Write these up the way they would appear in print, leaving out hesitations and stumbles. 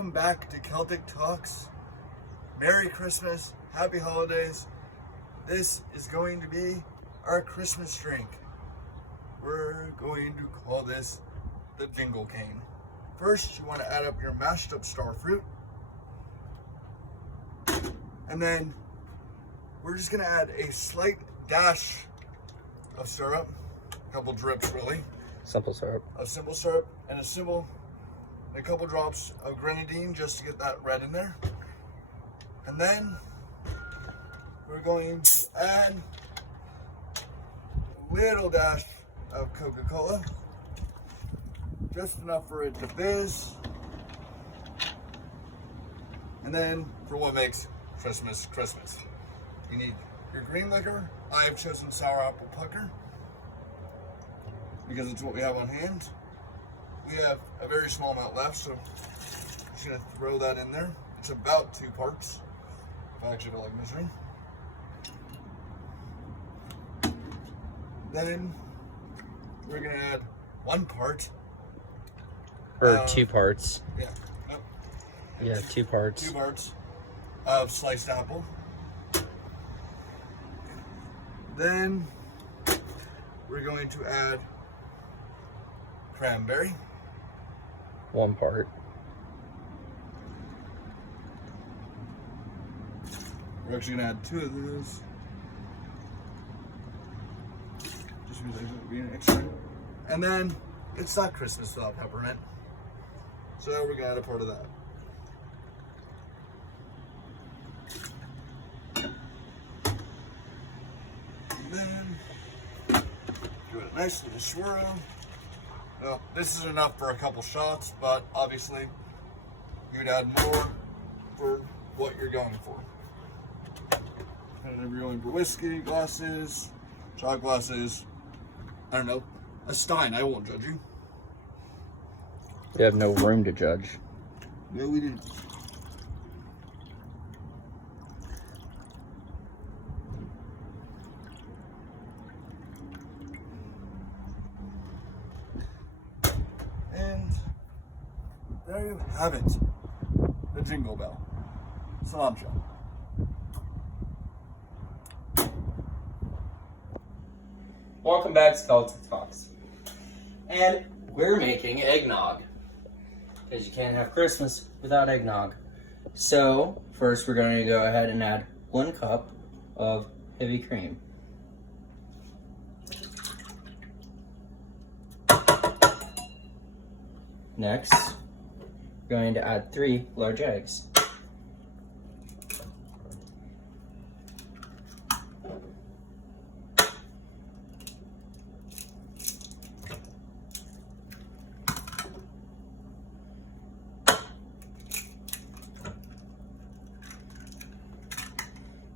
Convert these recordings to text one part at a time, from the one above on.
Welcome back to Celtic Talks. Merry Christmas, Happy Holidays. This is going to be our Christmas drink. We're going to call this the Jingle Cane. First, you want to add up your mashed up star fruit. And then we're just going to add a slight dash of syrup, a couple drips really. Simple syrup. Of simple syrup and a couple drops of grenadine just to get that red in there. And then we're going to add a little dash of Coca-Cola, just enough for it to fizz. And then for what makes Christmas Christmas, you need your green liquor. I have chosen sour apple pucker because it's what we have on hand. We have a very small amount left, so I'm just gonna throw that in there. It's about 2 parts, if I actually feel like measuring. Then we're gonna add 1 part. Or 2 parts. Yeah. Yep. Yeah, 2 parts. 2 parts of sliced apple. Then we're going to add cranberry. 1 part. We're actually gonna add 2 of those. Just because I want being extra. And then it's not Christmas without peppermint. So we're gonna add a part of that. And then give it a nice little swirl. Now, this is enough for a couple shots, but obviously you'd add more for what you're going for. And if you're going for whiskey glasses, shot glasses, I don't know, a stein, I won't judge you. We have no room to judge. No, we didn't. And there you have it. The Jingle Bell. Cilantro. Welcome back to Celtic Talks. And we're making eggnog. Because you can't have Christmas without eggnog. So, first we're going to go ahead and add 1 cup of heavy cream. Next, we're going to add 3 large eggs.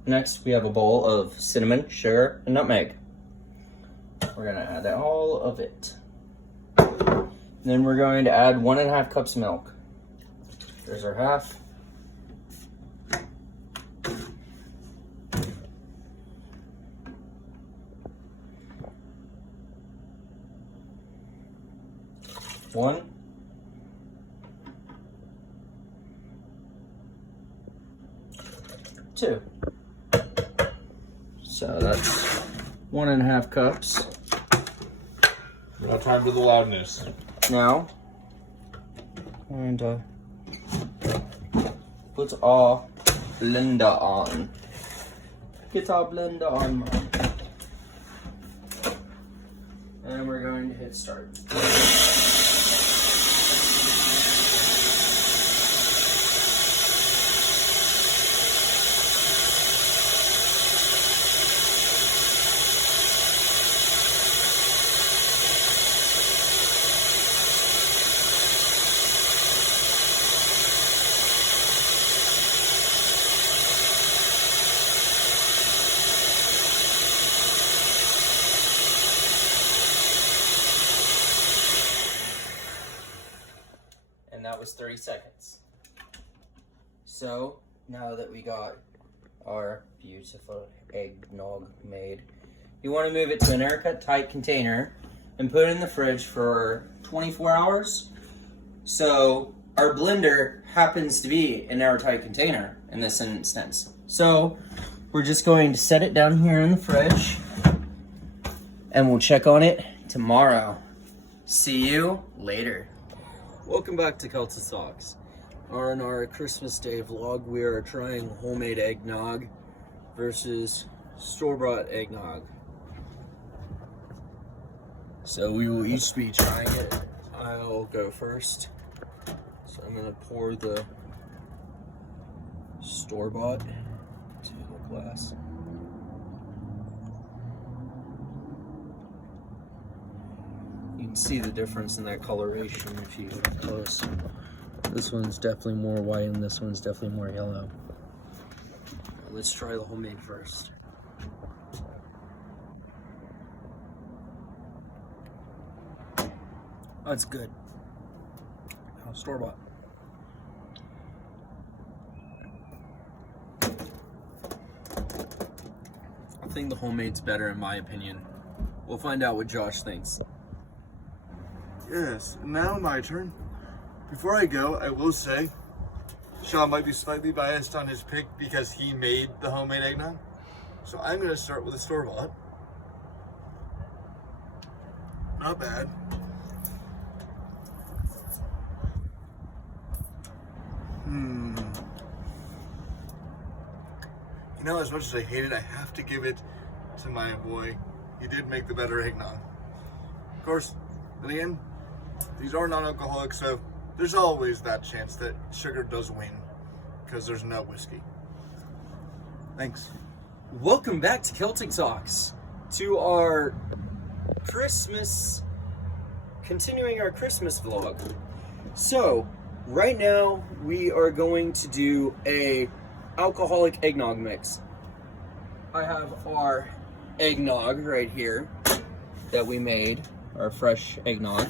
Next, we have a bowl of cinnamon, sugar, and nutmeg. We're going to add all of it. Then we're going to add 1.5 cups of milk. There's our half. One. 2. So that's 1.5 cups. No time to the loudness. Now, and put our blender on. Get our blender on. And we're going to hit start. And that was 30 seconds. So now that we got our beautiful eggnog made, you want to move it to an aircut tight container and put it in the fridge for 24 hours. So our blender happens to be an airtight container in this instance. So we're just going to set it down here in the fridge and we'll check on it tomorrow. See you later. Welcome back to Celtic Talks. On our Christmas Day vlog, we are trying homemade eggnog versus store-bought eggnog. So we will each be trying it. I'll go first. So I'm gonna pour the store-bought into a glass. You can see the difference in that coloration if you look close. This one's definitely more white and this one's definitely more yellow. Let's try the homemade first. That's good. Store-bought. I think the homemade's better in my opinion. We'll find out what Josh thinks. Yes, now my turn. Before I go, I will say, Sean might be slightly biased on his pick because he made the homemade eggnog. So I'm going to start with a store-bought. Not bad. You know, as much as I hate it, I have to give it to my boy. He did make the better eggnog. Of course, then again, these are non-alcoholic, so there's always that chance that sugar does win because there's no whiskey. Thanks. Welcome back to Celtic Talks, to our continuing our Christmas vlog. So, right now we are going to do a alcoholic eggnog mix. I have our eggnog right here that we made, our fresh eggnog.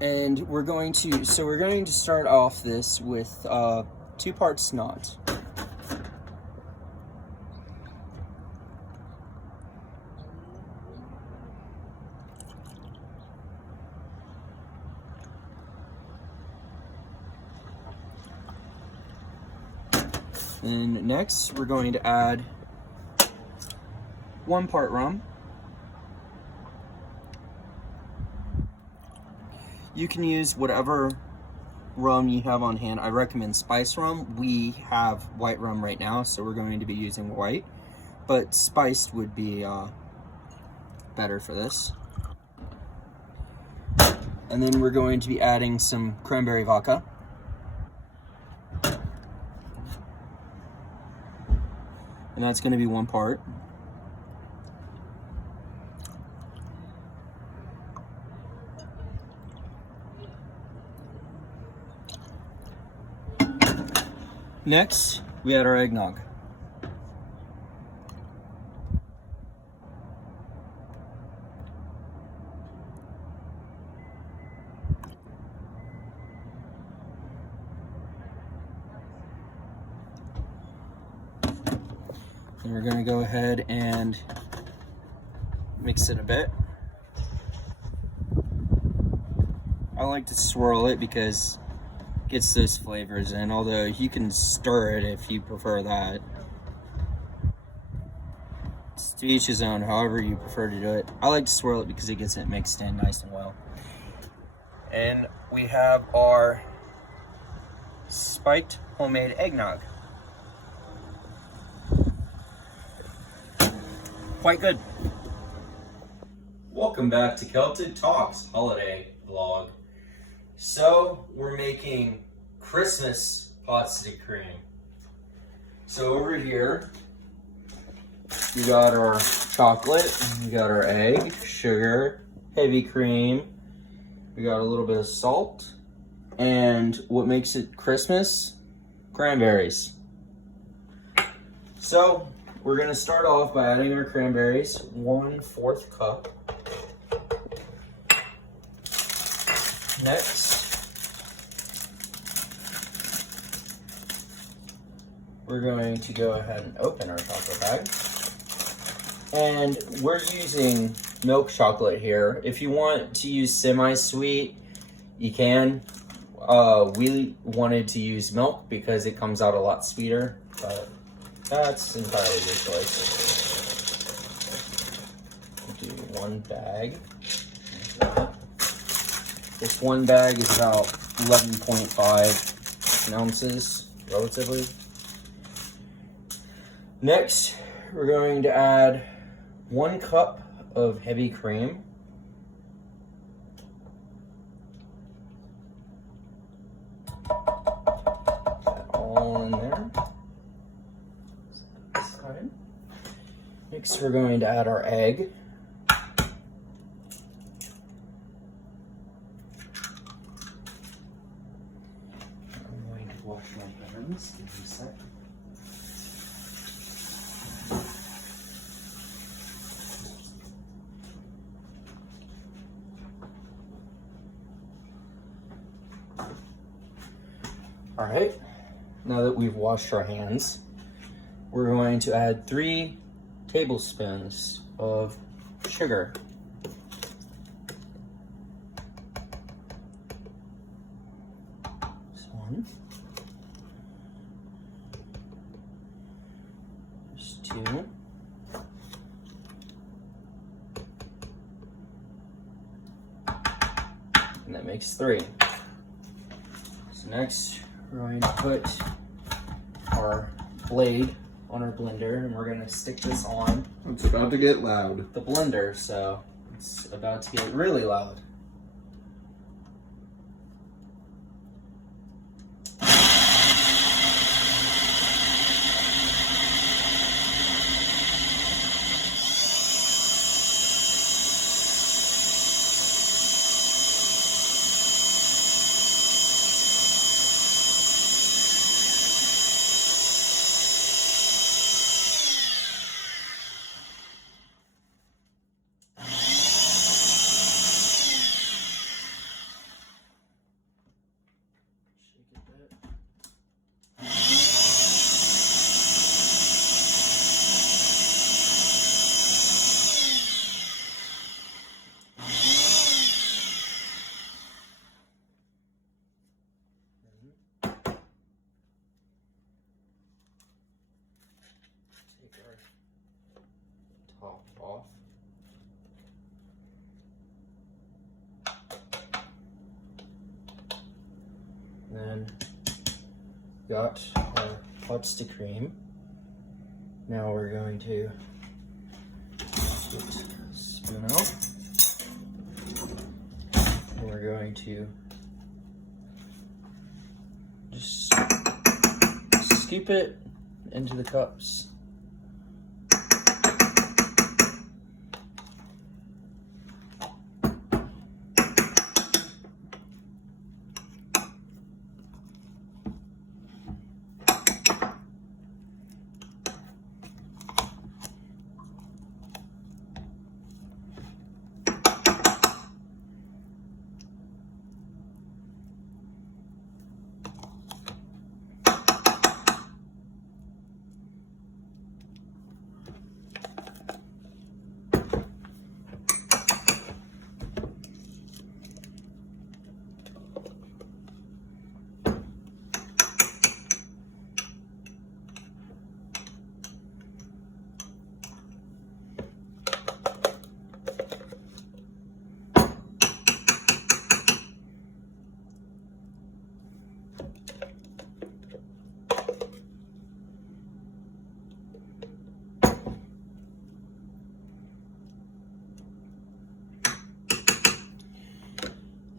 And we're going to start off this with 2 parts knot. And next, we're going to add 1 part rum. You can use whatever rum you have on hand. I recommend spice rum. We have white rum right now, so we're going to be using white. But spiced would be better for this. And then we're going to be adding some cranberry vodka. And that's going to be 1 part. Next, we add our eggnog. And we're going to go ahead and mix it a bit. I like to swirl it because it gets those flavors in, although you can stir it if you prefer that. It's to each his own, however you prefer to do it. I like to swirl it because it gets it mixed in nice and well. And we have our spiked homemade eggnog. Quite good. Welcome back to Celtic Talks holiday vlog. So we're making Christmas potstick cream. So over here, we got our chocolate, we got our egg, sugar, heavy cream, we got a little bit of salt, and what makes it Christmas? Cranberries. So we're gonna start off by adding our cranberries, 1/4 cup. Next, we're going to go ahead and open our chocolate bag. And we're using milk chocolate here. If you want to use semi-sweet, You can. We wanted to use milk because it comes out a lot sweeter, but that's entirely your choice. Do 1 bag. This 1 bag is about 11.5 ounces, relatively. Next, we're going to add 1 cup of heavy cream. All in there. Next, we're going to add our egg. I'm going to wash my hands in a sec. All right, now that we've washed our hands, we're going to add 3 tablespoons of sugar. This one. There's 2. And that makes 3. So next, we're going to put our blade on our blender and we're going to stick this on It's about to get loud. the blender, so it's about to get really loud. Take our top off. Then got our hot stick cream. Now we're going to get a spoon out. And we're going to just scoop it into the cups.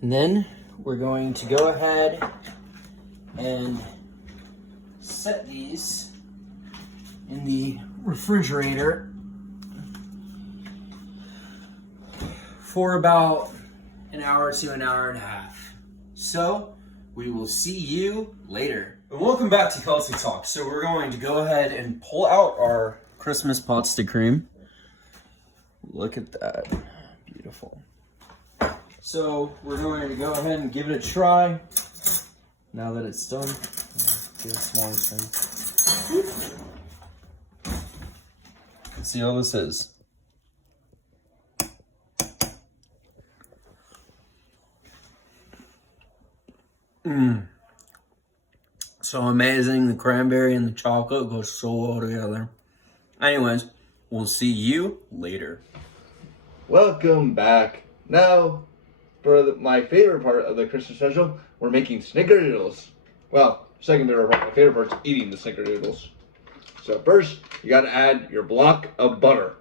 And then we're going to go ahead and set these in the refrigerator for about an hour to an hour and a half. So we will see you later. And welcome back to Kelsey Talk. So we're going to go ahead and pull out our Christmas pot stick cream. Look at that, beautiful. So we're going to go ahead and give it a try. Now that it's done, give it a smaller spoon. Let's see how this is. So amazing. The cranberry and the chocolate go so well together. Anyways, we'll see you later. Welcome back. Now, for my favorite part of the Christmas special, we're making snickerdoodles. Well, second favorite part, my favorite part's eating the snickerdoodles. So first, you gotta add your block of butter.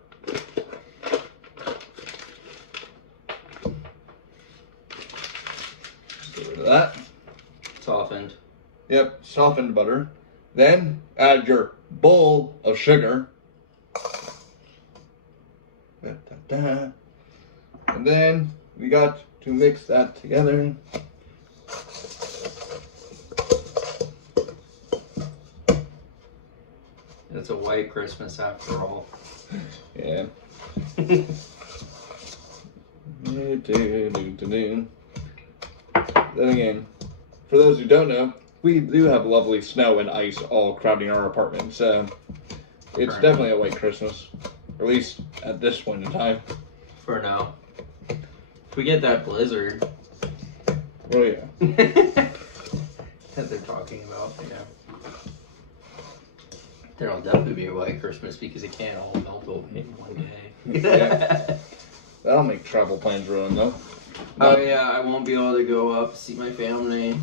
Just get rid of that. Softened. Yep, softened butter. Then add your bowl of sugar. Da-da-da. And then we got to mix that together. It's a white Christmas after all. Yeah. Then again, for those who don't know, we do have lovely snow and ice all crowding our apartment, so it's Correct. definitely a white Christmas. Or at least at this point in time. For now. If we get that blizzard Oh yeah. that they're talking about, there'll definitely be a white Christmas because it can't all melt away in one day. Yeah. That'll make travel plans ruin though. Oh yeah, I won't be able to go up see my family.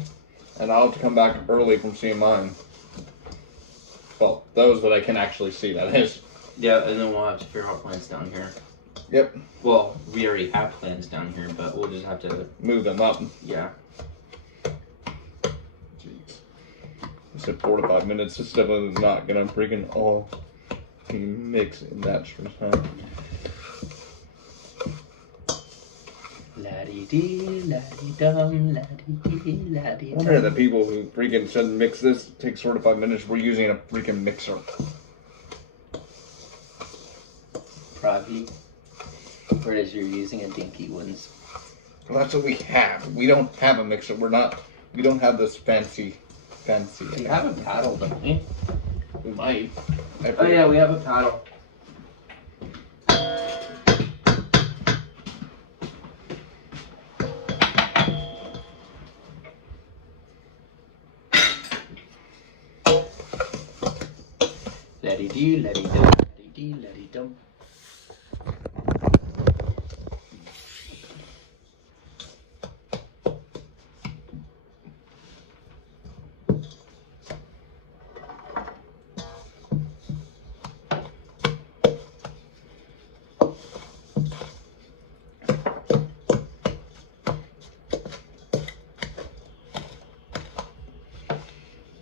And I'll have to come back early from seeing mine. Well, those that I can actually see, that is. Yeah, and then we'll have to figure out plans down here. Yep. Well, we already have plans down here, but we'll just have to, Move them up. yeah. Jeez. I said 4 to 5 minutes. This stuff is not gonna freaking all mix in that short time. La-dee-dee, la-dee-dum, la-dee-dee, I la-dee-dum. wonder the people who freaking said mix this takes 4 to 5 minutes were using a freaking mixer. Probably. Whereas you're using a dinky ones. Well, that's what we have. We don't have a mixer. We don't have this fancy. We have a paddle, don't we? We might. Oh yeah, we have a paddle. La-dee-dee, la-dee-dum, la-dee-dee, la-dee-dum.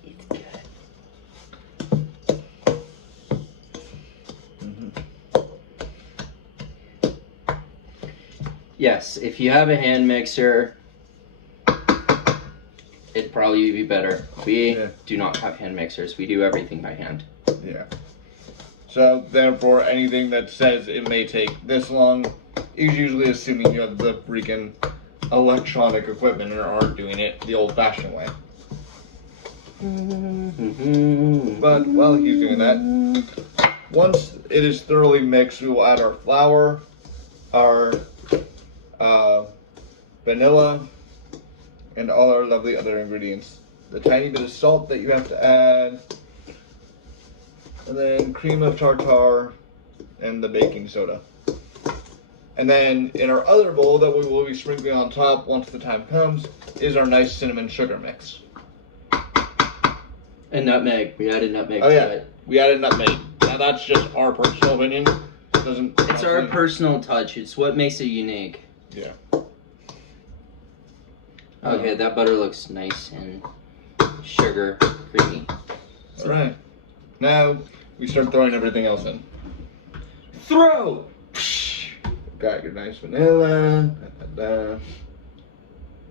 It's good. Yes, if you have a hand mixer, it'd probably be better. We Yeah. do not have hand mixers. We do everything by hand. Yeah. So therefore, anything that says it may take this long is usually assuming you have the freaking electronic equipment and aren't doing it the old-fashioned way. But while he's doing that, once it is thoroughly mixed, we will add our flour, our vanilla, and all our lovely other ingredients. The tiny bit of salt that you have to add, and then cream of tartar, and the baking soda. And then in our other bowl that we will be sprinkling on top once the time comes is our nice cinnamon sugar mix. And nutmeg. We added nutmeg Oh to yeah, it. we added nutmeg. Now that's just our personal opinion. Doesn't. It's our personal touch. It's what makes it unique. Yeah. Okay, that butter looks nice and sugar creamy. All right. Now we start throwing everything else in. Throw! Got your nice vanilla.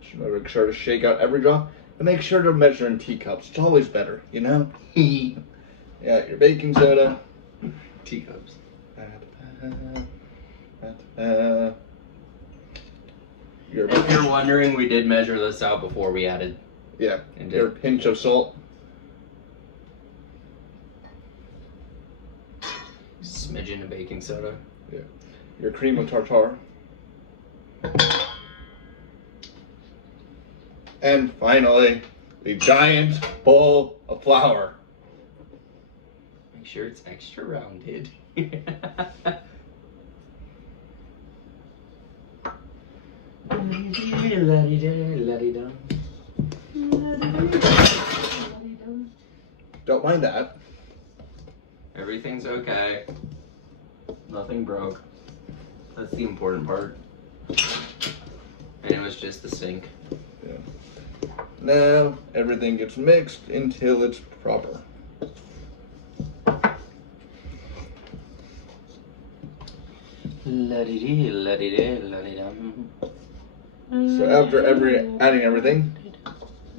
Just make sure to shake out every drop and make sure to measure in teacups. It's always better, you know. Yeah, your baking soda. Teacups. If you're wondering, we did measure this out before we added. Yeah, And your pinch of salt. Smidgen of baking soda. Your cream of tartar. And finally, the giant bowl of flour. Make sure it's extra rounded. Don't mind that. Everything's okay. Nothing broke. That's the important part. And it was just the sink. Yeah. Now everything gets mixed until it's proper. So after adding everything,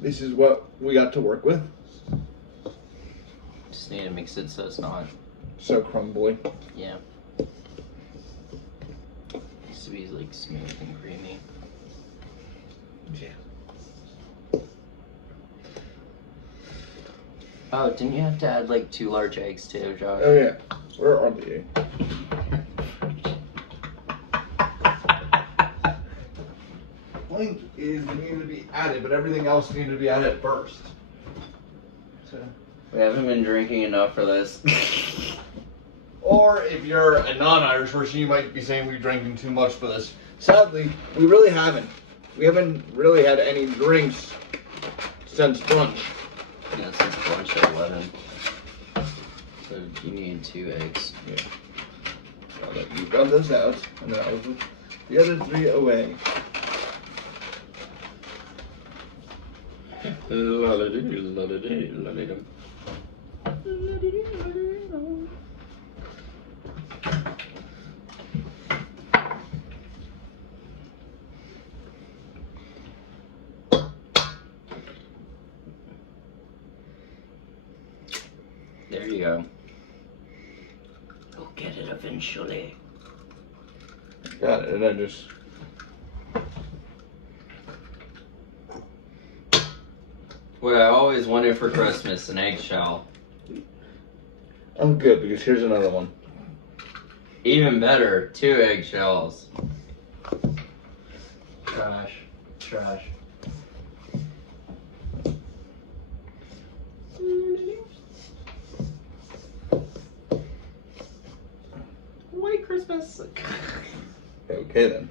this is what we got to work with. Just need to mix it so it's not. So crumbly. Yeah. Needs to be like smooth and creamy. Yeah. Oh, didn't you have to add like 2 large eggs too, Josh? Oh yeah. Where are they? Link is needed to be added, but everything else needed to be added first. So. We haven't been drinking enough for this. Or if you're a non-Irish person, you might be saying we're drinking too much for this. Sadly, we really haven't. We haven't really had any drinks since brunch. Yeah, since brunch at 11. So you need 2 eggs. Yeah. I'll let you rub this out, and then I'll put the other 3 away. There you go. We'll get it eventually. Got it, and I just... What I always wanted for Christmas, an eggshell. Oh good, because here's another one. Even better, 2 eggshells. Trash. Trash. White Christmas. Okay then.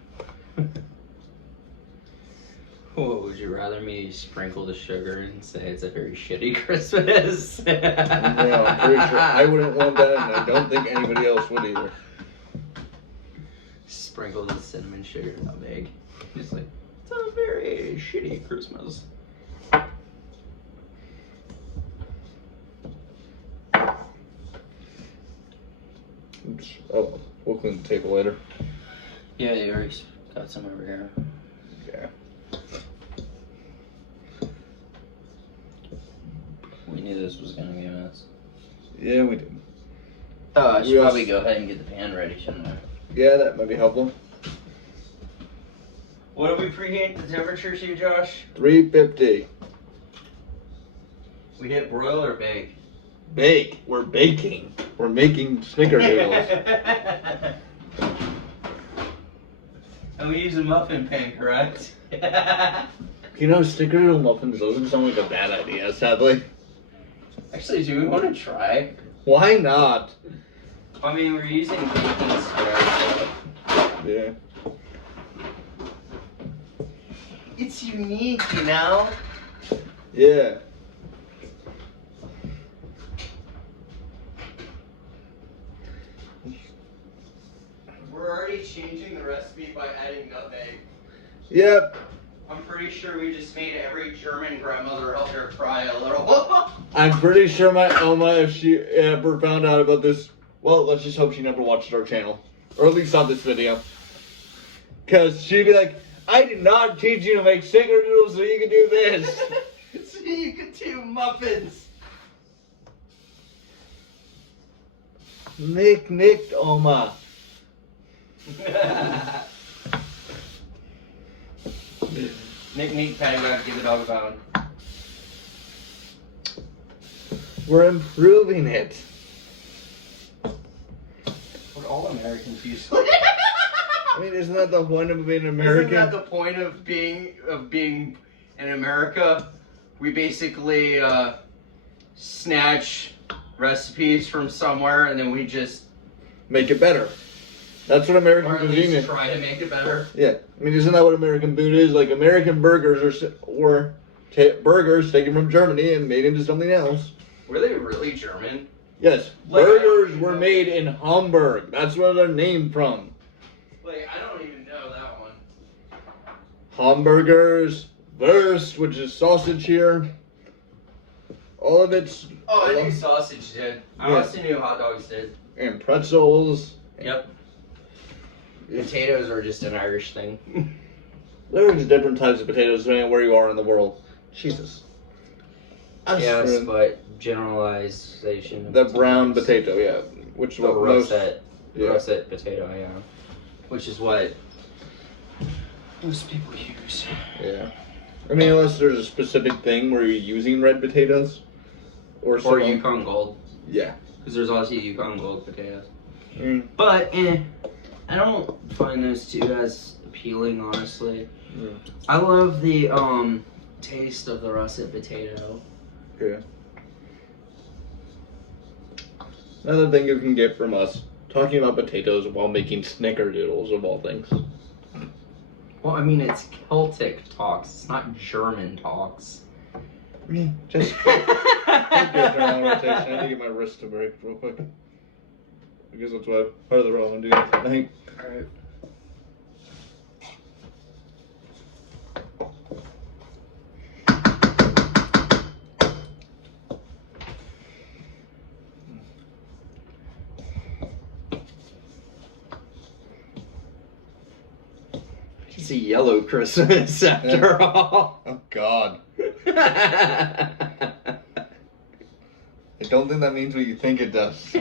What, would you rather me sprinkle the sugar and say it's a very shitty Christmas? No, I'm pretty sure I wouldn't want that, and I don't think anybody else would either. Sprinkle the cinnamon sugar nutmeg. Just like, it's a very shitty Christmas. Oops. Oh, we'll clean the table later. Yeah, you already got some over here. Yeah. We knew this was gonna be a mess. Yeah, we did. Oh, I should We probably also- go ahead and get the pan ready, shouldn't I? Yeah, that might be helpful. What do we preheat the temperature to, Josh? 350. We hit broil or bake? Bake. We're baking. We're making snickerdoodles. And we use a muffin pan, correct? You know, snickerdoodle muffins doesn't sound like a bad idea, sadly. Actually, do we want to try? Why not? I mean, we're using baking soda. Yeah. It's unique, you know? Yeah. We're already changing the recipe by adding nutmeg. Yep. I'm pretty sure we just made every German grandmother out there cry a little. I'm pretty sure my Oma, if she ever found out about this, well, let's just hope she never watched our channel. Or at least saw this video. Because she'd be like, I did not teach you to make snickerdoodles so you can do this. So you could do muffins. Nicked, Oma. Nick, pat grab, give the dog a bone. We're improving it. What all Americans use. I mean, isn't that the point of being American? Isn't that the point of being in America, we basically snatch recipes from somewhere and then we just, Make it better. That's what American or at cuisine least is. try to make it better. Yeah, I mean, isn't that what American food is? Like, American burgers were burgers taken from Germany and made into something else. Were they really German? Yes, Like, burgers were made in Hamburg. That's where they're named from. Like, I don't even know that one. Hamburgers, Wurst, which is sausage here. All of it's. Oh, I knew sausage did. I Yeah. also knew hot dogs did. And pretzels. Yep. Potatoes are just an Irish thing. There's different types of potatoes depending on where you are in the world. Jesus. Yes, but generalization. of The brown potatoes. potato, yeah. Which is The what most. russet. Yeah. Russet potato, yeah. Which is what most people use. Yeah. I mean, unless there's a specific thing where you're using red potatoes. Or Or something. Yukon Gold. Yeah. Because there's also Yukon Gold potatoes. Mm. But, I don't find those two as appealing, honestly. Mm. I love the, taste of the russet potato. Yeah. Another thing you can get from us, talking about potatoes while making snickerdoodles of all things. Well, I mean, it's Celtic talks. It's not German talks. Just take your turn on rotation. I need to get my wrist to break real quick. I guess that's what part of the role I'm doing tonight. Alright. It's a yellow Christmas after all. Oh God. I don't think that means what you think it does.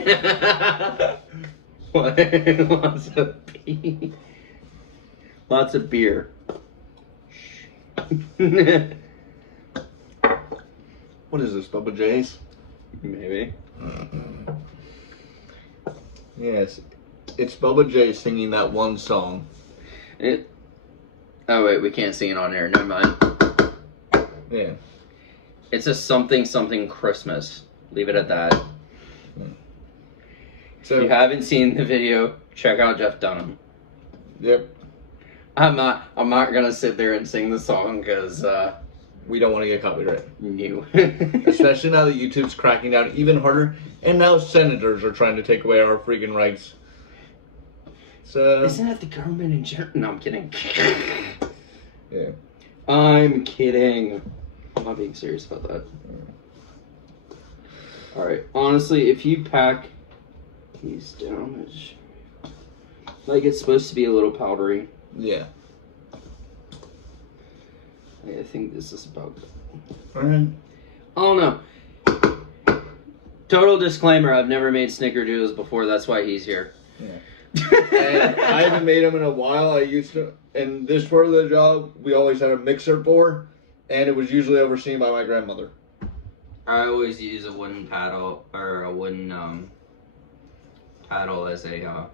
What? Lots of pee. Lots of beer. What is this, Bubba J's? Maybe. Yes. It's Bubba J singing that one song. Oh wait, we can't sing it on air. Never mind. Yeah. It's a something Christmas. Leave it at that. So, If you haven't seen the video, check out Jeff Dunham. yep. I'm not gonna sit there and sing the song because We don't want to get copyright. new. Especially now that YouTube's cracking down even harder, and now senators are trying to take away our freaking rights. So, Isn't that the government in general? No, I'm kidding. yeah. I'm kidding. I'm not being serious about that. Alright, honestly, if you pack these down, like it's supposed to be a little powdery. Yeah. I think this is about good. Alright. I don't know. Total disclaimer, I've never made snickerdoodles before, that's why he's here. Yeah. And I haven't made them in a while. I used to, and this part of the job, we always had a mixer for, and it was usually overseen by my grandmother. I always use a wooden paddle, or a wooden paddle as a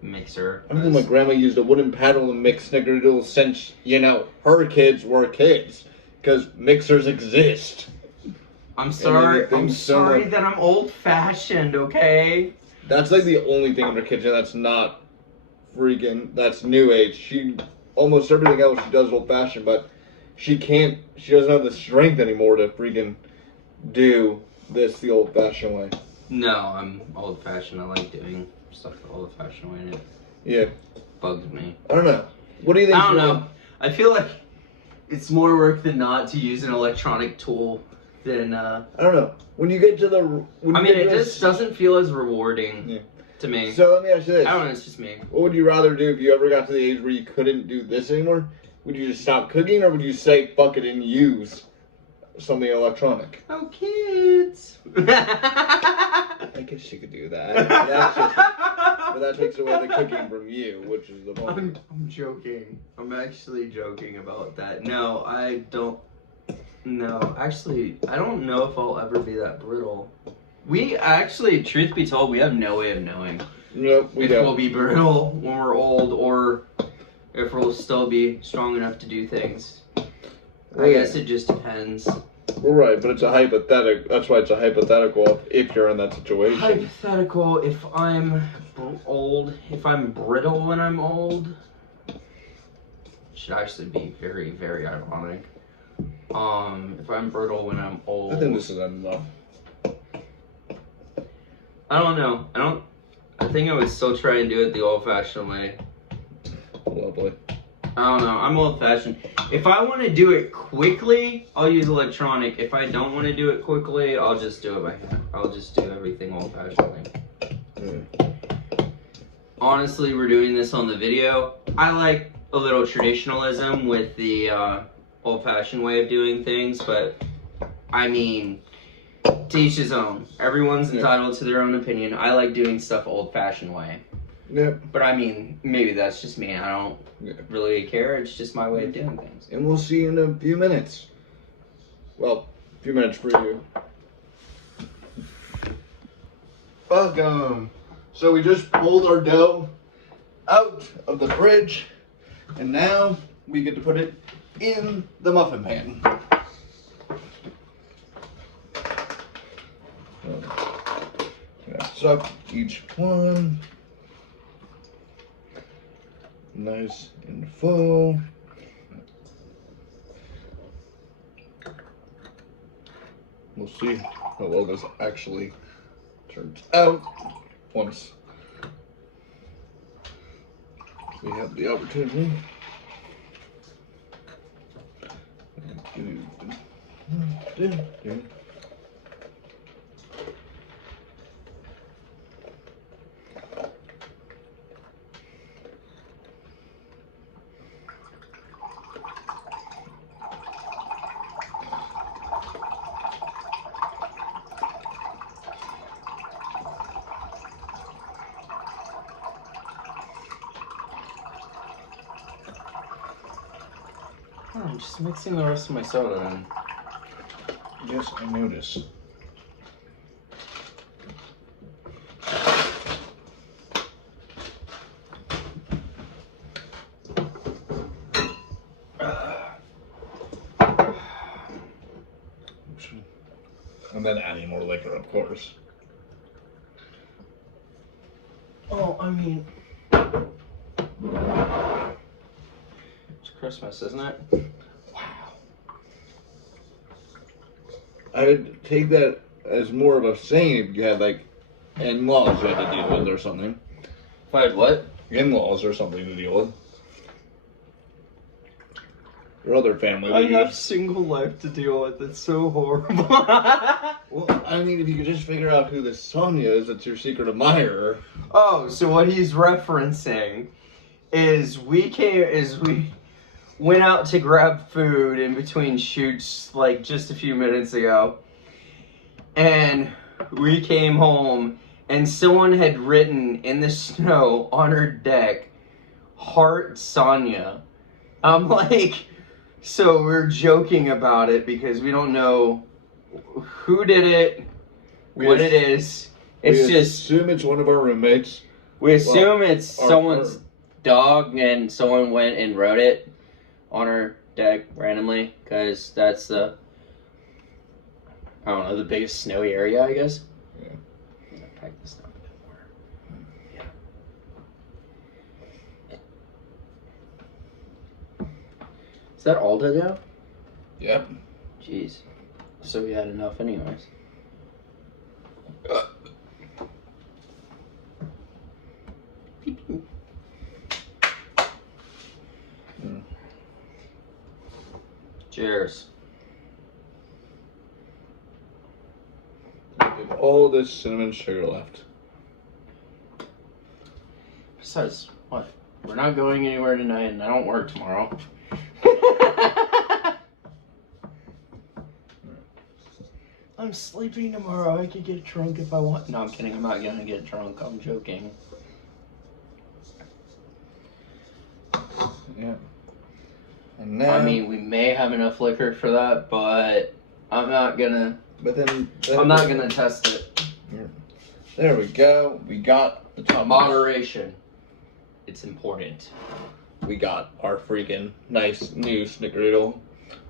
mixer. I don't think my grandma used a wooden paddle to mix snickerdoodles since, her kids were kids. Because mixers exist. I'm sorry so much- that I'm old-fashioned, okay? That's like the only thing in her kitchen that's not that's new age. She, almost everything else she does old fashioned, but she doesn't have the strength anymore to freaking do this the old fashioned way. No, I'm old-fashioned. I like doing stuff the old-fashioned way, and it Yeah. bugs me. I don't know. What do you think? I don't know. I feel like it's more work than not to use an electronic tool than, I don't know. When you get to the... it just doesn't feel as rewarding to me. So let me ask you this. I don't know, it's just me. What would you rather do if you ever got to the age where you couldn't do this anymore? Would you just stop cooking, or would you say fuck it and use something electronic? Oh, kids! I guess you could do that. But that takes away the cooking from you, which is the point. I'm joking. I'm actually joking about that. No, I don't. No, actually, I don't know if I'll ever be that brittle. We actually, truth be told, we have no way of knowing Nope, we if we'll don't. be brittle when we're old or if we'll still be strong enough to do things. I guess it just depends. Well, right, but it's a hypothetical. That's why it's a hypothetical if you're in that situation. Hypothetical, if I'm old, if I'm brittle when I'm old, should actually be very, very ironic. If I'm brittle when I'm old. I think this is enough. I don't know. I think I would still try and do it the old-fashioned way. Lovely. I don't know. I'm old-fashioned. If I want to do it quickly, I'll use electronic. If I don't want to do it quickly, I'll just do it by hand. I'll just do everything old-fashioned. Honestly, we're doing this on the video. I like a little traditionalism with the old-fashioned way of doing things, but I mean, to each his own. Everyone's entitled to their own opinion. I like doing stuff old-fashioned way. Yep. But I mean, maybe that's just me. I don't really care. It's just my way of doing things. And we'll see you in a few minutes. Well, a few minutes for you. Welcome. So we just pulled our dough out of the fridge, and now we get to put it in the muffin pan. Suck each one. Nice and full. We'll see how well this actually turns out once we have the opportunity. I'm just mixing the rest of my soda in. Yes, I notice. And then adding more liquor, of course. Oh, I mean, it's Christmas, isn't it? I'd take that as more of a saying if you had like in-laws you had to deal with or something. If I had what? In-laws or something to deal with. Your other family. I have single life to deal with. It's so horrible. Well, I mean, if you could just figure out who this Sonya is, that's your secret admirer. Oh, so what he's referencing is we went out to grab food in between shoots like just a few minutes ago, and we came home and someone had written in the snow on her deck, "Heart Sonya." I'm like, so we're joking about it because we don't know who did it, what it is. It's we just assume it's one of our roommates. we assume it's someone's dog, and someone went and wrote it on her deck randomly because that's the, I don't know, the biggest snowy area, I guess. Yeah. Pack this down a bit more. Yeah. Is that all to go? Yep. Jeez. So we had enough anyways. Pew, pew. Cheers. With all this cinnamon sugar left. Besides, what? We're not going anywhere tonight, and I don't work tomorrow. I'm sleeping tomorrow. I could get drunk if I want. No, I'm kidding. I'm not gonna get drunk. I'm joking. Yeah. And now, I mean, we may have enough liquor for that, but I'm not gonna. but then I'm not gonna test it. There we go. We got the top. Moderation. It's important. We got our freaking nice new snickerdoodle.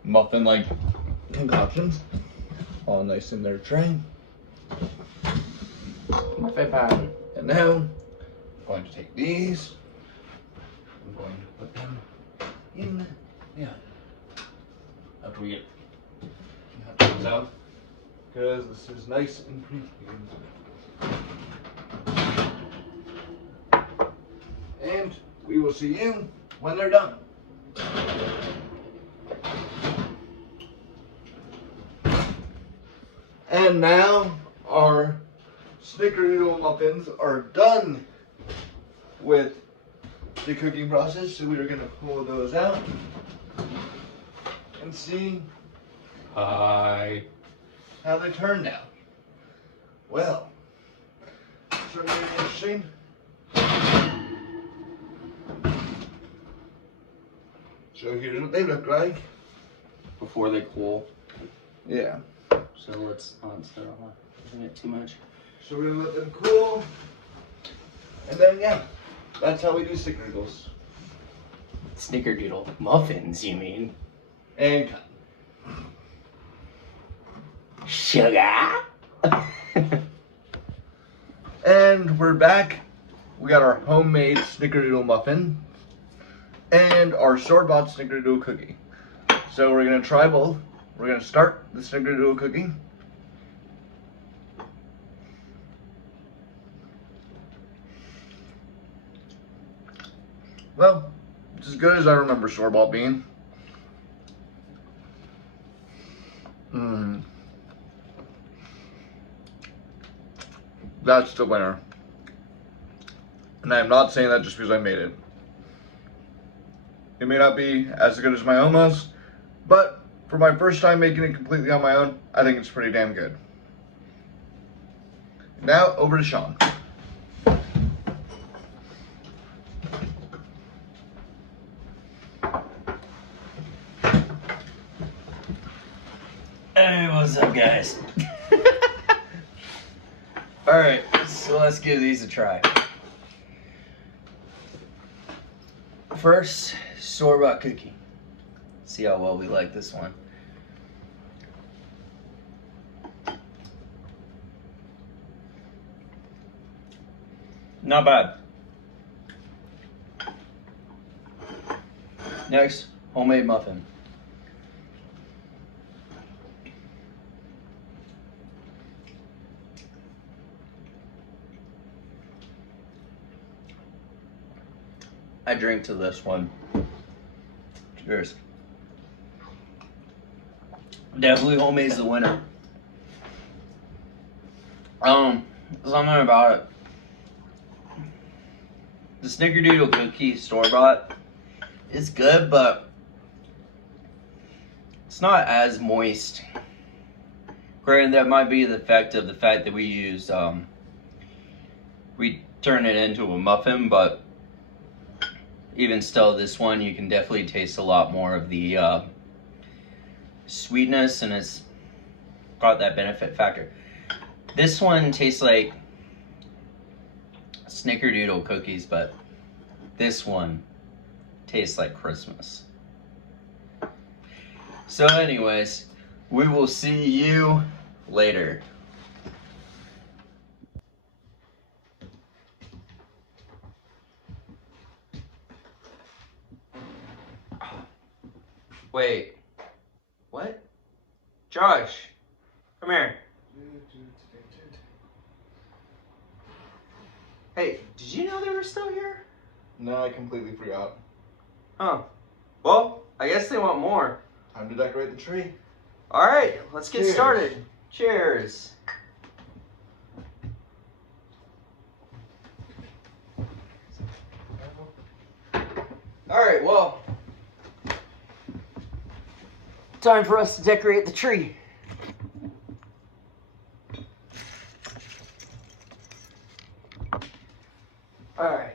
muffin like concoctions. All nice in their tray. Muffin pattern. And now I'm going to take these. I'm going to put them in. Yeah. After we get those out. Because this is nice and pretty. And we will see you when they're done. And now our Snickerdoodle muffins are done with the cooking process. So we are going to pull those out and see Hi. how they turned out. Well, certainly interesting. So here's what they look like. Before they cool. Yeah. So let's not start off using it too much. So we're gonna let them cool. And then yeah, that's how we do Snickerdoodles. Snickerdoodle muffins, you mean? And cut. Sugar? And we're back. We got our homemade Snickerdoodle muffin and our store-bought Snickerdoodle cookie. So we're gonna try both. We're gonna start the Snickerdoodle cookie. Well, it's as good as I remember store-bought being. That's the winner. And I'm not saying that just because I made it. It may not be as good as my own was, but for my first time making it completely on my own, I think it's pretty damn good. Now, over to Sean. Hey, what's up, guys? Alright, so let's give these a try. First, store-bought cookie. See how well we like this one. Not bad. Next, homemade muffin. I drink to this one. Cheers. Definitely homemade's the winner. Something about it. The Snickerdoodle cookie store-bought is good, but it's not as moist. Granted, that might be the effect of the fact that we use we turn it into a muffin, but even still, this one you can definitely taste a lot more of the sweetness, and it's got that benefit factor. This one tastes like Snickerdoodle cookies, but this one tastes like Christmas. So anyways, we will see you later. Wait, what? Josh, come here. Hey, did you know they were still here? No, I completely forgot. Huh. Well, I guess they want more. Time to decorate the tree. All right, let's get Cheers. started. Cheers. All right, well, time for us to decorate the tree. All right.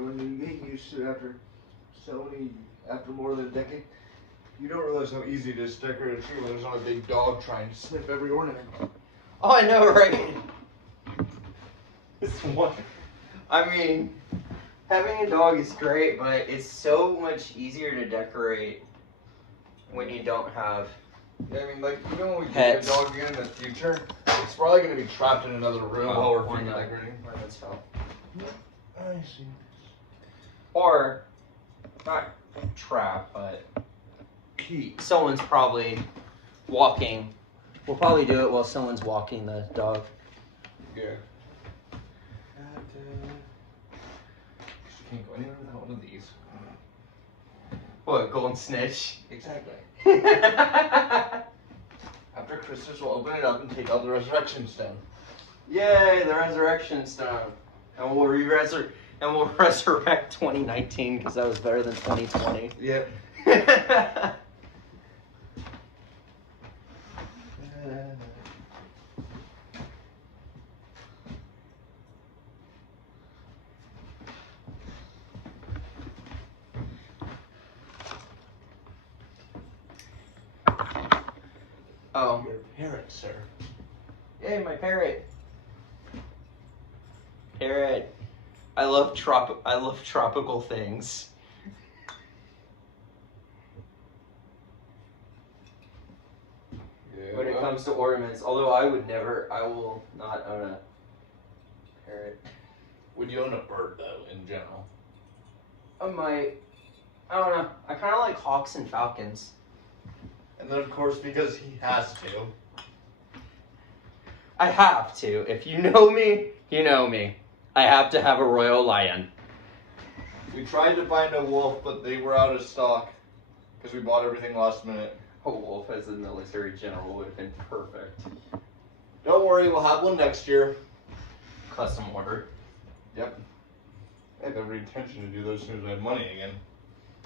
when you get used to it after more than a decade, you don't realize how easy it is to decorate a tree when there's not a big dog trying to sniff every ornament. Oh, I know, right? It's one. I mean, having a dog is great, but it's so much easier to decorate when you don't have. Yeah, I mean, like, even when we Pets. get a dog again in the future, it's probably going to be trapped in another room while we're why freaking not? decorating. Why not so? I see. Or, not trap, but Key. someone's probably walking. We'll probably do it while someone's walking the dog. Yeah. You can't go anywhere without one of these. What, golden snitch? Exactly. Yay, After Christmas, we'll open it up and take out the resurrection stone. the resurrection stone. And we'll resurrect 2019 because that was better than 2020. Yep. Oh, Your parrot, sir. yay, my parrot. Parrot. I love tropical things. Yeah. When it comes to ornaments, although I will not own a parrot. Would you own a bird, though, in general? I might. I don't know. I kind of like hawks and falcons. And then, of course, because he has to. I have to. If you know me, you know me. I have to have a royal lion. We tried to find a wolf, but they were out of stock. Because we bought everything last minute. A wolf as a military general would have been perfect. Don't worry, we'll have one next year. Custom order. Yep. I have every intention to do those as soon as I have money again.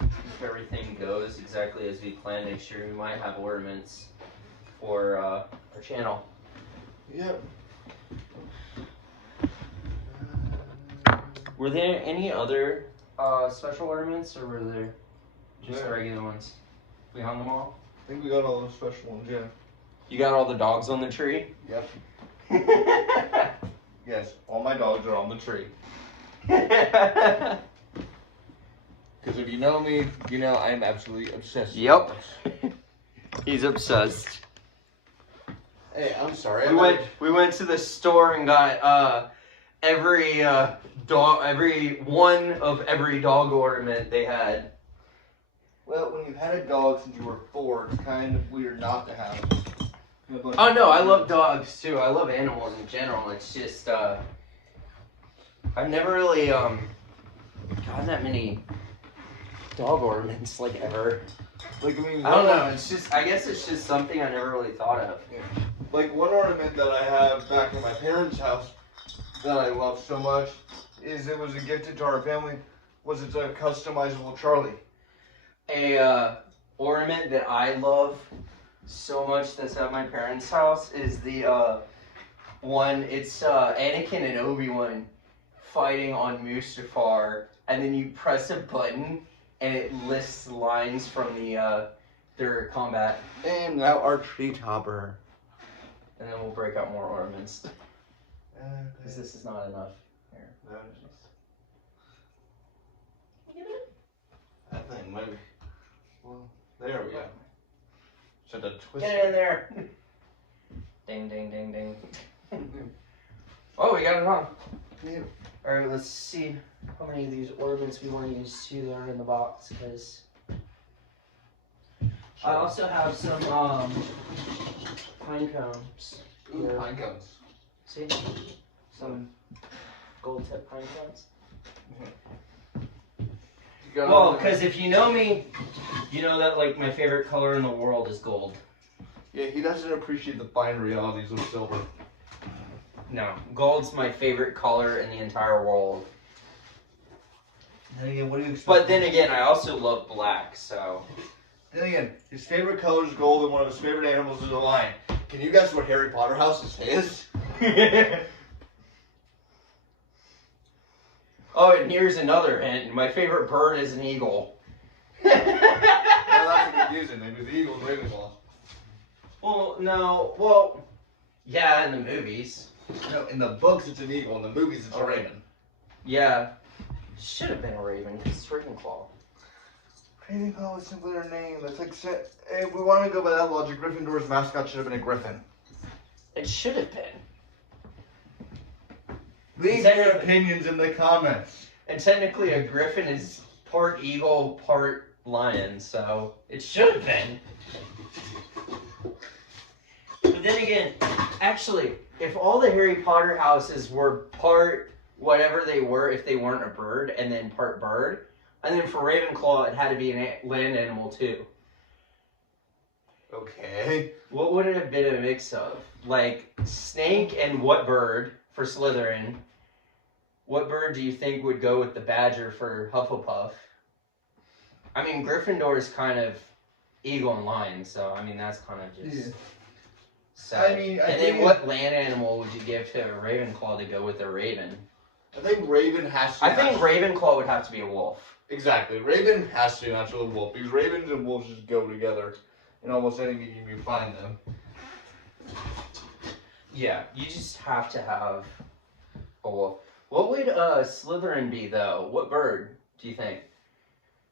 If everything goes exactly as we planned next year, we might have ornaments for our channel. Yep. Were there any other special ornaments, or were there just the Yeah. regular ones? We hung them all? I think we got all those special ones, yeah. You got all the dogs on the tree? Yep. Yes, all my dogs are on the tree. Because if you know me, you know I'm absolutely obsessed Yep. with this. He's obsessed. Hey, I'm sorry. We went to the store and got every one of every dog ornament they had. Well, when you've had a dog since you were 4, it's kind of weird not to have. Oh no, I love dogs too. I love animals in general. It's just I've never really gotten that many dog ornaments like ever. Like, I mean, I don't know. It's just I guess it's just something I never really thought of. Like, one ornament that I have back in my parents' house that I love so much is it was gifted to our family. It's a customizable Charlie. A ornament that I love so much that's at my parents' house is the one. It's Anakin and Obi-Wan fighting on Mustafar, and then you press a button and it lists lines from their combat. And now our tree topper. And then we'll break out more ornaments because this is not enough. Here. That thing might be. Well, there we go. Should have twisted. Get it in there. Ding, ding, ding, ding. Oh, we got it on. Yeah. All right, let's see how many of these ornaments we want to use too that are in the box, because I also have some pine cones. Ooh, here. pine cones. See? Some gold tip pine cones. Well, because if you know me, you know that like my favorite color in the world is gold. Yeah, he doesn't appreciate the fine realities of silver. No, gold's my favorite color in the entire world. Then again, what do you expect? But then again, I also love black, so. Then again, his favorite color is gold, and one of his favorite animals is a lion. Can you guess what Harry Potter house is his? Oh, and here's another hint. My favorite bird is an eagle. Well, that's confusing. Maybe the Eagles, Ravenclaw. Well, no. Well, yeah, in the movies. No, in the books it's an eagle. In the movies it's a raven. Yeah. Should have been a raven because it's Ravenclaw. Ravenclaw was simply their name. That's like, if we want to go by that logic, Gryffindor's mascot should have been a griffin. It should have been. Leave your opinions in the comments. And technically, a griffin is part eagle, part lion, so it should have been. But then again, actually, if all the Harry Potter houses were part whatever they were, if they weren't a bird, and then part bird, and then for Ravenclaw, it had to be a land animal too. Okay. What would it have been a mix of? Like, snake and what bird for Slytherin? What bird do you think would go with the badger for Hufflepuff? I mean, Gryffindor is kind of eagle and lion, so, I mean, that's kind of just... Yeah. So, I mean, and then what land animal would you give to a Ravenclaw to go with a raven? I think Raven has to. I think Ravenclaw would have to be a wolf. Exactly. Raven has to match with a wolf because ravens and wolves just go together in almost any medium you find them. Yeah, you just have to have a wolf. What would Slytherin be, though? What bird do you think?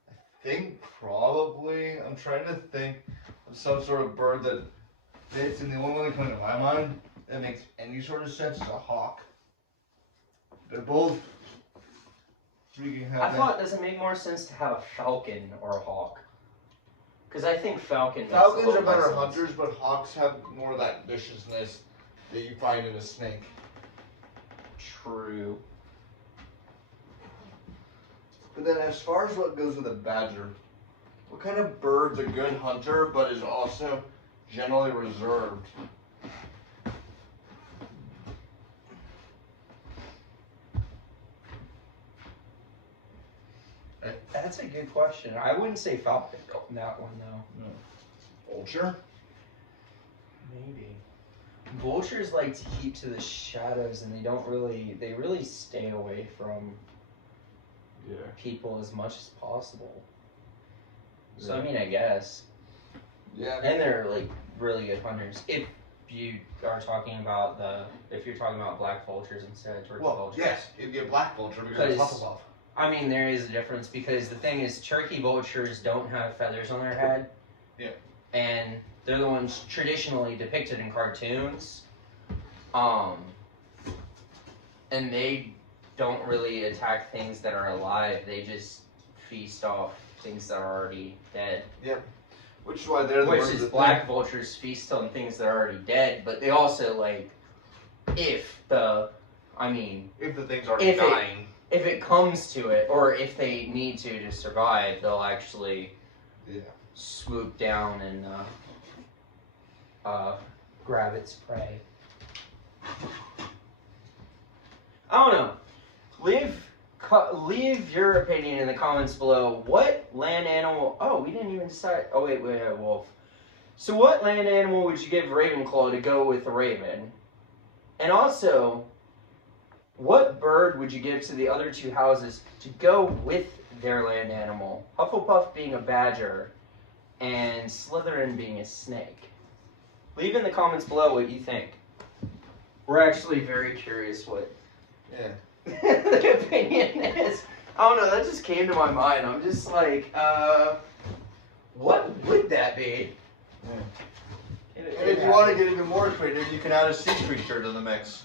I think probably, I'm trying to think of some sort of bird that fits, and the only one that comes to my mind that makes any sort of sense is a hawk. They're both freaking I thought, does it make more sense to have a falcon or a hawk? Because I think falcon makes a Falcons little are better more sense. hunters, but hawks have more of that viciousness that you find in a snake. True. But then as far as what goes with a badger, what kind of bird's a good hunter but is also generally reserved? That's a good question. I wouldn't say falcon on that one, though. Vulture? Maybe. Vultures like to keep to the shadows, and they really stay away from people as much as possible. So, I mean, I guess. Yeah. And they're, like, really good hunters. If you're talking about black vultures instead of turkey vultures. Yes, it'd be a black vulture because it's Because- Hufflepuff. I mean, there is a difference because the thing is, turkey vultures don't have feathers on their head. Yeah. And they're the ones traditionally depicted in cartoons. And they don't really attack things that are alive. They just feast off things that are already dead. Which is why they're the Which birds is that black vultures feast on things that are already dead, but they also, like, if the things are if it- dying. if it comes to it, or if they need to survive, they'll actually swoop down and grab its prey. I don't know. Leave your opinion in the comments below. What land animal? Oh, we didn't even decide. Oh wait, wolf. So what land animal would you give Ravenclaw to go with the raven? And also, what bird would you give to the other two houses to go with their land animal? Hufflepuff being a badger, and Slytherin being a snake. Leave in the comments below what you think. We're actually very curious what the opinion is. I don't know, that just came to my mind. I'm just like, what would that be? And if you want to get even more creative, you can add a sea creature to the mix.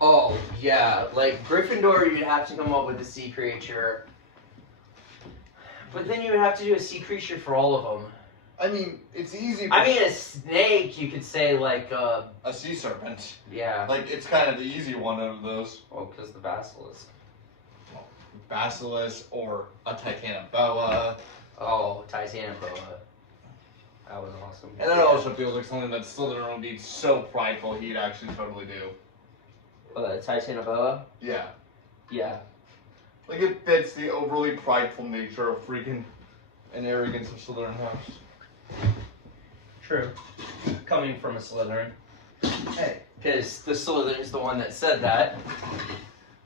Oh, yeah. Like, Gryffindor, you'd have to come up with a sea creature. But then you would have to do a sea creature for all of them. I mean, it's easy. I mean, a snake, you could say, like, a sea serpent. yeah. Like, it's kind of the easy one out of those. Well, because the basilisk. Basilisk or a Titanoboa. Oh, Titanoboa. That was awesome. And that also feels like something that Slytherin would be so prideful he'd actually totally do. Titanoboa? Yeah. Yeah. Like, it fits the overly prideful nature of freaking and arrogance of Slytherin House. True. Coming from a Slytherin. Hey. Because the Slytherin's the one that said that.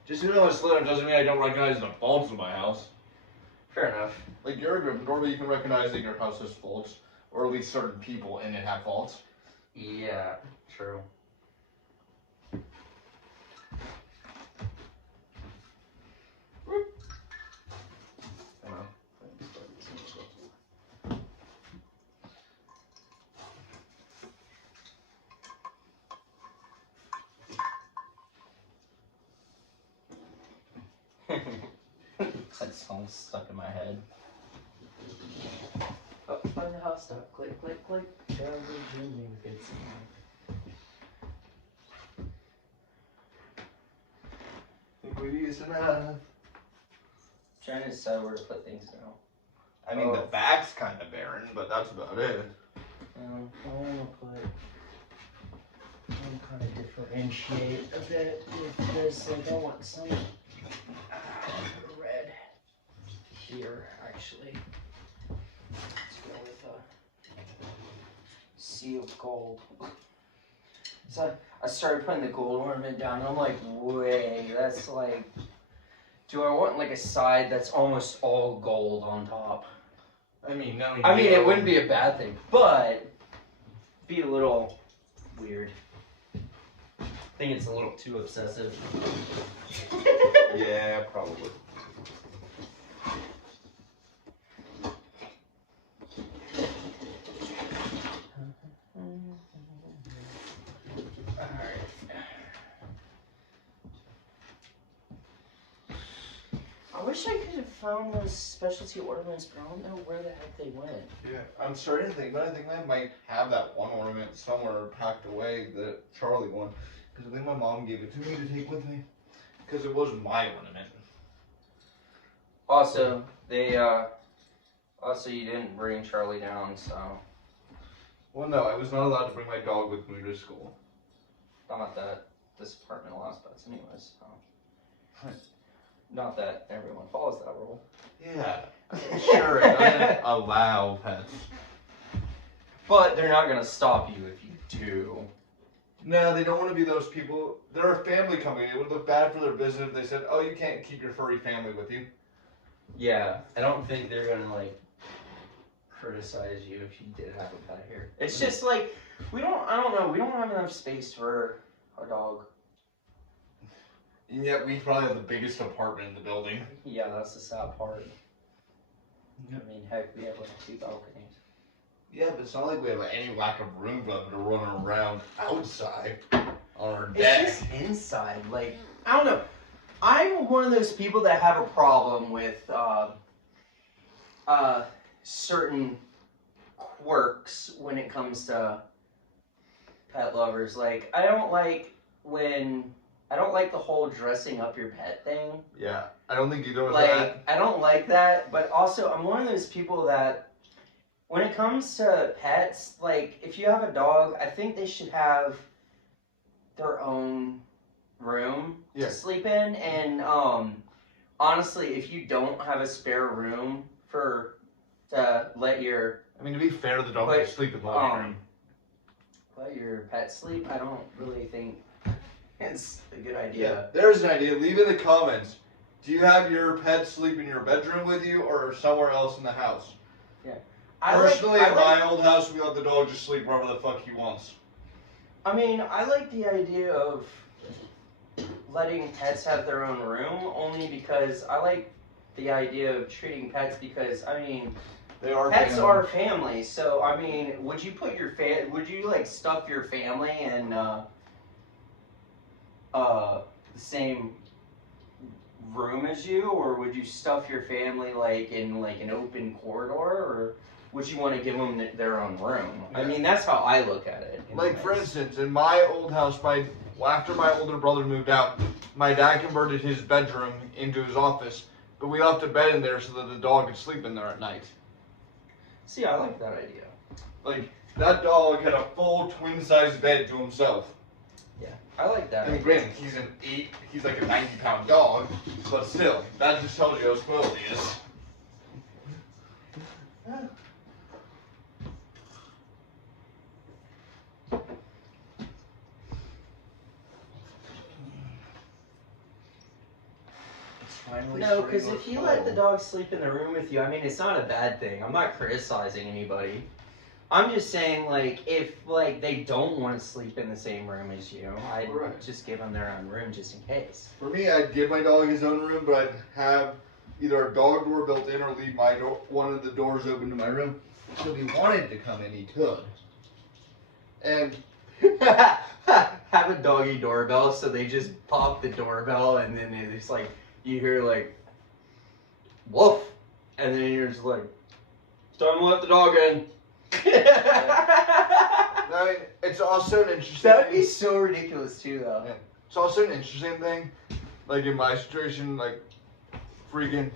Just because I'm a Slytherin doesn't mean I don't recognize the faults of my house. Fair enough. Like, you're a Gryffindor, but you can recognize that your house has faults, or at least certain people in it have faults. Yeah, true. That song's stuck in my head. Oh, find the house stuff. Click, click, click. Go to Jimmy. Good song. Think we used enough. Trying to decide where to put things now. I mean, the back's kind of barren, but that's about it. I want to put. I'm kind of differentiate a bit with this. Like, I want some red here, actually. Let's go with a sea of gold. So I started putting the gold ornament down, and I'm like, wait, that's like. Do I want like a side that's almost all gold on top? I mean, no. I mean, it wouldn't be a bad thing, but be a little weird. I think it's a little too obsessive. Yeah, probably. I wish I could have found those specialty ornaments, but I don't know where the heck they went. Yeah, I'm starting to think, but I think I might have that one ornament somewhere packed away, the Charlie one, because I think my mom gave it to me to take with me, because it was my ornament. Also, you didn't bring Charlie down, so. Well, no, I was not allowed to bring my dog with me to school. Not that this apartment allows pets anyways, so. Not that everyone follows that rule. Yeah, sure, it doesn't allow pets. But they're not gonna stop you if you do. No, they don't want to be those people. They're a family company. It would look bad for their business if they said, oh, you can't keep your furry family with you. Yeah, I don't think they're gonna like criticize you if you did have a pet here. It's just like I don't know, we don't have enough space for a dog. And yet we probably have the biggest apartment in the building. Yeah, that's the sad part. I mean, heck, we have like 2 balconies. Yeah, but it's not like we have any lack of room for them to run around outside on our deck. It's just inside. Like, I don't know. I'm one of those people that have a problem with certain quirks when it comes to pet lovers. Like, I don't like the whole dressing up your pet thing. Yeah, I don't think either of Like, that. I don't like that, but also I'm one of those people that when it comes to pets, like, if you have a dog, I think they should have their own room Yeah. to sleep in, and honestly, if you don't have a spare room to let your I mean, to be fair, the dog can sleep in the living room. let your pet sleep, I don't really think it's a good idea. There's an idea. Leave in the comments. Do you have your pet sleep in your bedroom with you or somewhere else in the house? Personally, in my old house, we let the dog just sleep wherever the fuck he wants. I mean, I like the idea of letting pets have their own room, only because I like the idea of treating pets because, I mean, They are pets family. are family. So, I mean, would you put your would you like stuff your family in the same room as you, or would you stuff your family like in like an open corridor, or would you want to give them their own room? I mean, that's how I look at it. Like, for instance, in my old house, after my older brother moved out, my dad converted his bedroom into his office, but we left a bed in there so that the dog could sleep in there at night. See, I like that idea. Like, that dog had a full twin-sized bed to himself. Yeah, I like that. I mean, granted, he's like a 90-pound dog, but still, that just tells you how spoiled he is. finally. No, starting because to if you look let the cold. dog sleep in the room with you, I mean, it's not a bad thing. I'm not criticizing anybody. I'm just saying, like, if like they don't want to sleep in the same room as you, I'd Right. just give them their own room just in case. For me, I'd give my dog his own room, but I'd have either a dog door built in or leave my door, one of the doors open to my room. So if he wanted to come in, he could. And Have a doggy doorbell, so they just pop the doorbell, and then it's like you hear like woof, and then you're just like, it's time to let the dog in. I mean, it's also an interesting. That would be so ridiculous too, though. It's also an interesting thing, like in my situation, like freaking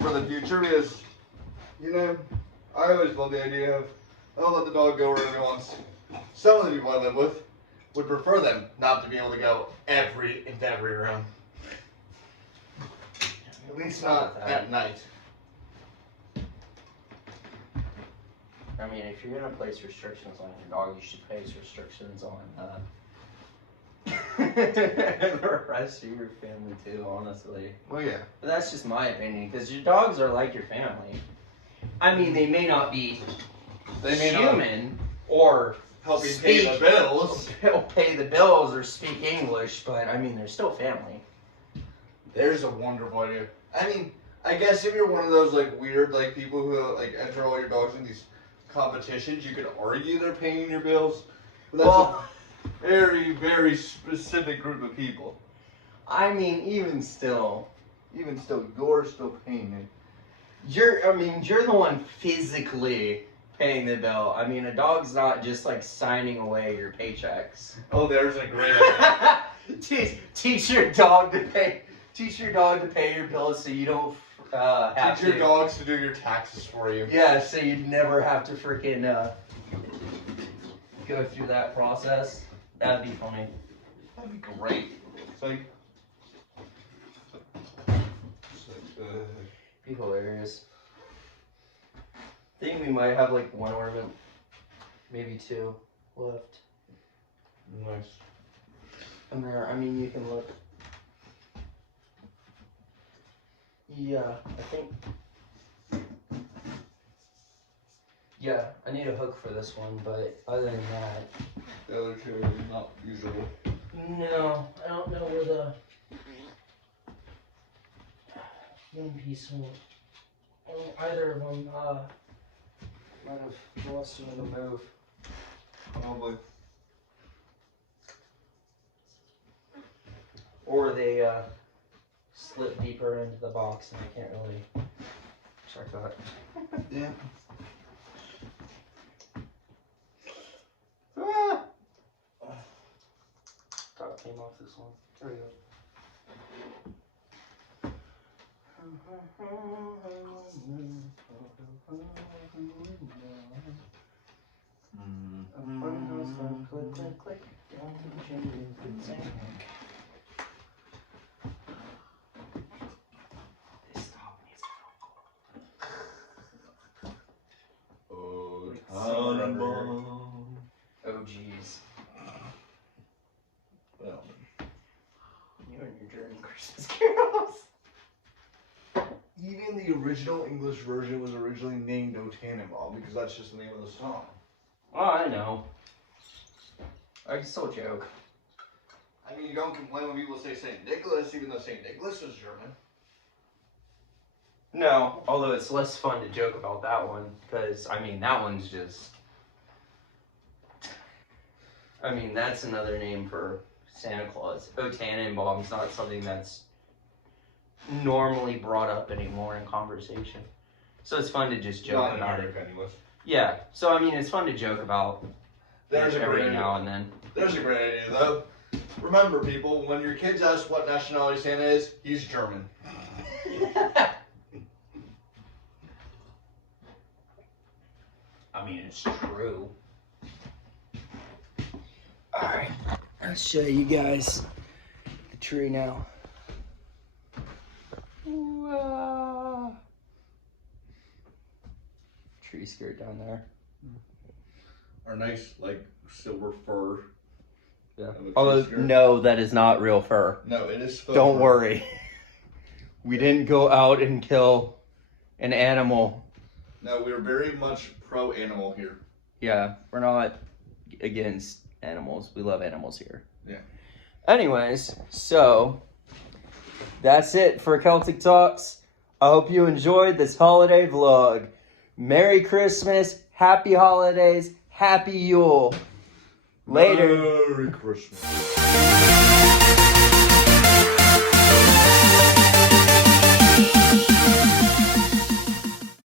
for the future, because you know, I always love the idea of I'll let the dog go wherever he wants. Some of the people I live with would prefer them not to be able to go into every room. At least not at night. I mean, if you're gonna place restrictions on your dog, you should place restrictions on the rest of your family too, honestly. Well, yeah. But that's just my opinion, because your dogs are like your family. I mean, they may not be human or Help you pay the bills. pay the bills or speak English, but I mean, they're still family. There's a wonderful idea. I mean, I guess if you're one of those like weird like people who like enter all your dogs in these competitions, you could argue they're paying your bills. But that's Well, a very, very specific group of people. I mean, even still, Even still, you're still paying it. you're the one physically paying the bill. I mean, a dog's not just like signing away your paychecks. Oh, there's a great idea. teach your dog to pay. Teach your dog to pay your bills so you don't have Teach your to. dogs to do your taxes for you. Yeah, so you never have to freaking go through that process. That'd be funny. That'd be great. It's like, Be hilarious. I think we might have like one ornament, maybe two left. nice. And there, I mean, you can look. Yeah, I think. Yeah, I need a hook for this one, but other than that, The other two are not usual. no, I don't know where the one piece will. Either of them might have lost another move. Probably. Or they slip deeper into the box and I can't really check that. Yeah. Top came off this one. There we go. Click, click, click. Down to the chimney. This top needs Oh, Tannenbaum. Oh, jeez. Well, You and your German Christmas carols. even the original English version was originally named O Tannenbaum because that's just the name of the song. Oh, I know. I can still joke. I mean, you don't complain when people say St. Nicholas, even though St. Nicholas is German. No, although it's less fun to joke about that one, because, I mean, that one's just... I mean, that's another name for Santa Claus. O Tannenbaum's not something that's normally brought up anymore in conversation. So it's fun to just joke Not in about it. America, anyways. Yeah, so I mean, it's fun to joke about There's a every great now idea. and then. There's a great idea, though. Remember, people, when your kids ask what nationality Santa is, he's German. I mean, it's true. Alright, I'll show you guys the tree now. Tree skirt down there. Our nice, like, silver fur. Yeah. Of a tree Although, skirt. no, that is not real fur. No, it is fur. Don't worry. We didn't go out and kill an animal. No, we're very much pro animal here. Yeah, we're not against animals. We love animals here. Yeah. Anyways, so that's it for Celtic Talks. I hope you enjoyed this holiday vlog. Merry Christmas, Happy Holidays, Happy Yule. Later. Merry Christmas.